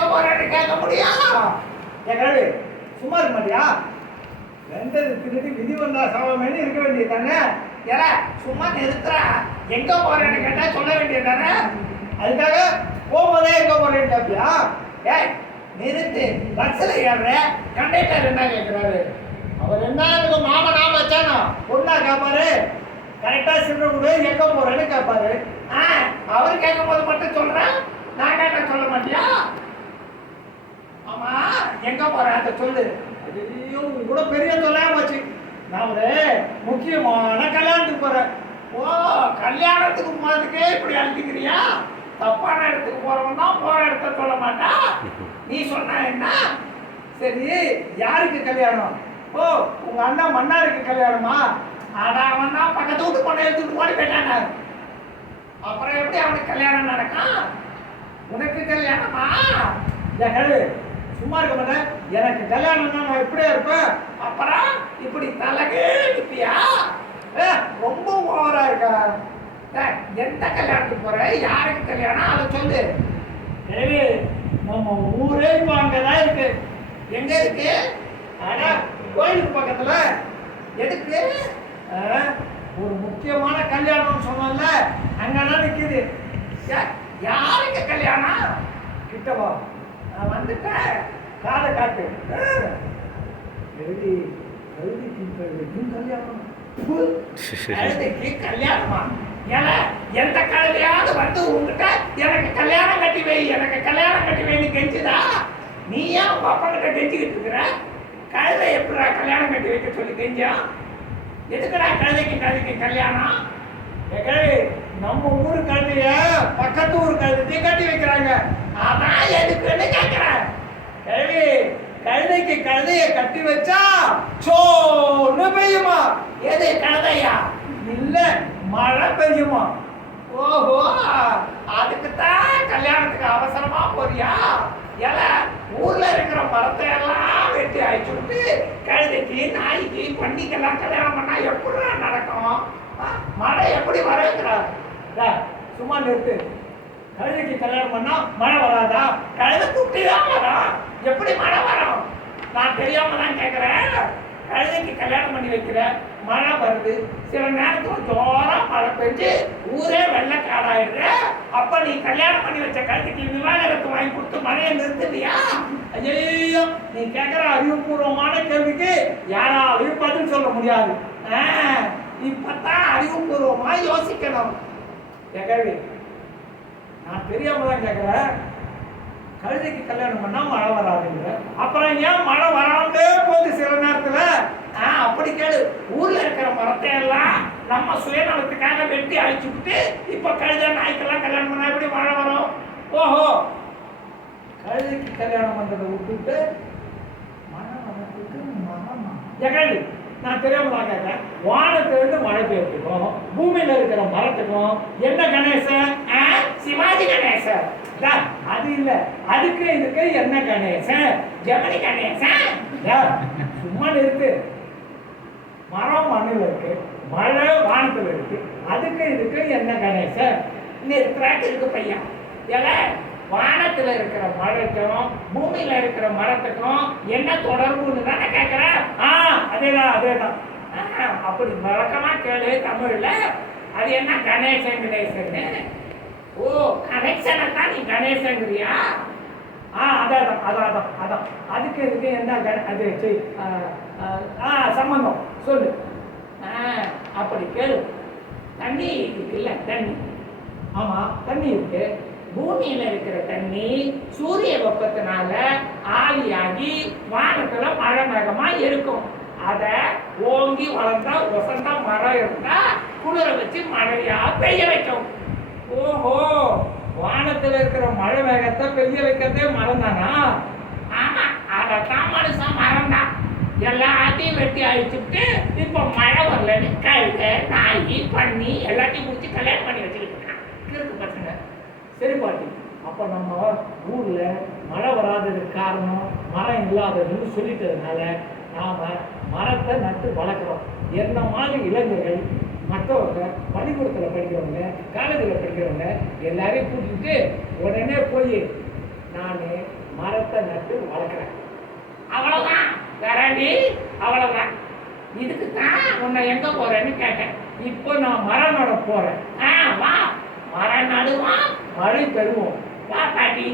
கேட்க முடியும். என் சும்மா இருக்க மாட்டியா? வெந்தது தின்னுட்டு விதி வந்தா சமமேனு இருக்க வேண்டியது தானே. ஏல சும்மா நிறுத்துறா. எங்க போறேன்னு கேட்டா சொல்ல வேண்டியது தானே. அதுக்காக போகும்போதே எங்க போறேன்னு கேப்பியா? ஏய் நிறுத்து. பஸ்ல ஏறுற கண்டக்டர் என்ன கேட்கிறாரு? அவர் என்ன எனக்கு மாமனா வச்சானோ பொண்ணா கேட்பாரு. கரெக்டா சில்லற கூட எங்க போறேன்னு கேட்பாரு. அவர் கேட்கும் போது மட்டும் சொல்றேன், நான் கேட்ட சொல்ல மாட்டியா? ஆமா எங்க போறேன் அதை சொல்லு. ஐயோ கூட பெரிய தொலையா போச்சு. நான் ஒரு முக்கியமான கல்யாணத்துக்கு போறேன். ஓ கல்யாணத்துக்கு போறதுக்கே இப்படி அழுத்திக்கிறியா? தப்பான இடத்துக்கு போறவன் தான் போற இடத்த சொல்ல மாட்டா. நீ சொன்ன என்ன? சரி யாருக்கு கல்யாணம்? ஓ உங்க அண்ணா மன்னாருக்கு கல்யாணமா? ஆனா அவன் தான் பக்கத்து வீட்டு பொண்ணை எடுத்துட்டு ஓடி போயிட்டாங்க. அப்புறம் எப்படி அவனுக்கு கல்யாணம் நடக்கும்? உனக்கு கல்யாணமா? சும்மா இருக்க மாட்டேன். எனக்கு கல்யாணம்னா நான் இப்படியே இருப்பேன். அப்புறம் இப்படி தலகே நிற்பியா? ரொம்ப ஓவரா இருக்கா. எந்த கல்யாணத்துக்கு போற? யாருக்கு கல்யாணம் அதை சொல்லு. எனவே நம்ம ஊரே இப்போ அங்கதான் இருக்கு. எங்க இருக்கு? ஆனா கோயிலுக்கு பக்கத்துல. எதுக்கு? ஒரு முக்கியமான கல்யாணம்னு சொன்னோம்ல, அங்கதான் நிக்குது. யாருக்கு கல்யாணம்? கிட்டவா நான் வந்துட்டேன். காதை காட்டு. கல்யாணமா? எந்த கழுதையாவது வந்து உங்ககிட்ட எனக்கு கல்யாணம் கட்டி வை, எனக்கு கல்யாணம் கட்டி வைன்னு கெஞ்சுதா? நீ ஏன் உங்க அப்பா கிட்ட கெஞ்சிக்கிட்டு இருக்கிற? கழுதை எப்படா கல்யாணம் கட்டி வைக்க சொல்லி கெஞ்சா? எதுக்குடா கழுதைக்கு கல்யாணம்? நம்ம ஊரு கழுதைய பக்கத்து ஊர் கழுதையை கட்டி வைக்கிறாங்க. அதான் எதுக்குன்னு கேட்கிறேன். கழுதைக்கு கழுதைய கட்டி வச்சா சோன்னு பெய்யுமா? எது கழுதையா? இல்ல மழை பெய்யுமா? ஓஹோ அதுக்குத்தான் கல்யாணத்துக்கு அவசரமா போறியா? ஏல ஊர்ல இருக்கிற மரத்தை எல்லாம் வெட்டி அழிச்சுட்டு கழுதைக்கு நாய்க்கு பன்னிக்கெல்லாம் கல்யாணம் பண்ணா எப்படி நடக்கும்? மழை எப்படி வரங்கிறார்? சும்மா நிறுத்து. கழுதைக்கு கல்யாணம் பண்ணா மழை வராதா? கழுதை குட்டிதான் வரும். எப்படி மழை வரும்? நான் தெரியாம தான் கேட்கிறேன். கழுதைக்கு கல்யாணம் பண்ணி வைக்கிற, மழை வருது. சில நேரத்துல ஜோரா மழை பெஞ்சு ஊரே வெள்ளக்காடாயிடுற. அப்ப நீ கல்யாணம் பண்ணி வச்ச கழுதைக்கு விவாகரத்து வாங்கி கொடுத்து மழையை நிறுத்துவியா? ஐயோ நீ கேட்கிற அறிவுபூர்வமான கேள்விக்கு யாராலையும் பதில் சொல்ல முடியாது. இப்பதான் அறிவுபூர்வமா யோசிக்கணும். கேள்வி நான் தெரியாம தான் கேட்கிறேன். கழுதைக்கு கல்யாணம் பண்ணா மழை வராதுங்கிற, அப்புறம் ஏன் மழை வராமலே போகுது சில நேரத்துல? அப்படி கேளு. ஊர்ல இருக்கிற மரத்தை எல்லாம் நம்ம சுயநலத்துக்காக வெட்டி அழிச்சுக்கிட்டு இப்ப கழுதை நாய்க்கெல்லாம் கல்யாணம் பண்ணா எப்படி மழை வரும்? ஓஹோ கழுதைக்கு கல்யாணம் பண்றதை விட்டுட்டு மழை வர்றதுக்கு மரமா? கேள்வி நான் தெரியாம தான் கேட்கிறேன். வானத்திலிருந்து மழை பெய்யறதுக்கும் பூமியில இருக்கிற மரத்துக்கும் என்ன கணேசன்? சிவாஜி கணேசன். அது இல்ல, அதுக்கு இதுக்கு என்ன கணேசன்? ஜெமினி கணேசன். சும்மா இருக்கு. மரம் மண்ணில் இருக்கு, மழை வானத்துல இருக்கு. அதுக்கு இதுக்கு என்ன கணேசன்? நிறுத்துறாக்கு இருக்கு பையன். ஏல வானத்துல இருக்கிற மழைக்கும் பூமியில இருக்கிற மரத்துக்கும் என்ன தொடர்புன்னு தானே கேட்கிறேன். அதேதான். அப்படி வழக்கமா கேளு தமிழ்ல. அது என்ன கணேசன் கணேசன்னு? ஓ கனெக்ஷனை தான் நீ கணேசங்கிறியா? அதான் அதுக்கு இதுக்கு என்ன அது சம்பந்தம் சொல்லு. அப்படி கேளு. தண்ணி இருக்குல்ல, தண்ணி. ஆமா தண்ணி இருக்கு. பூமியில இருக்கிற தண்ணி சூரிய வெப்பத்தினால ஆவியாகி வானத்துல மழை மேகமா இருக்கும். அத ஓங்கி வளர்ந்தா வசந்தா மரம் இருந்தா குளிர வச்சு மழையா பெய்ய வைக்கும். ஓஹோ வானத்துல இருக்கிற மழை மேகத்தை பெய்ய வைக்கிறதே மரம் தானா? ஆமா அதத்தான் மனுஷன் மரம் தான். எல்லாத்தையும் வெட்டி அழிச்சுட்டு இப்ப மழை வரலன்னு கழுதை நாய் பண்ணி எல்லாத்தையும் முடிச்சு கல்யாணம் பண்ணி வச்சுக்கிட்டு இருக்கான் கிறுக்கு பசங்க. சரி பாட்டி, அப்ப நம்ம ஊர்ல மழை வராததுக்கு காரணம் மரம் இல்லாததுன்னு சொல்லிட்டதுனால நாம மரத்தை நட்டு வளர்க்குறோம். என்ன மாதிரி இளைஞர்கள் மற்றவங்க பள்ளிக்கூடத்தில் படிக்கிறவங்க காலேஜில் படிக்கிறவங்க எல்லாரையும் கூட்டிட்டு உடனே போய் நான் கரடி அவ்வளவுதான். இதுக்கு தான் உன்னை எங்க போறேன்னு கேட்டேன். இப்போ நான் மரம் நட போறேன். வா, மரம் நடுவான், மழை பெறுவோம். வா பாட்டி.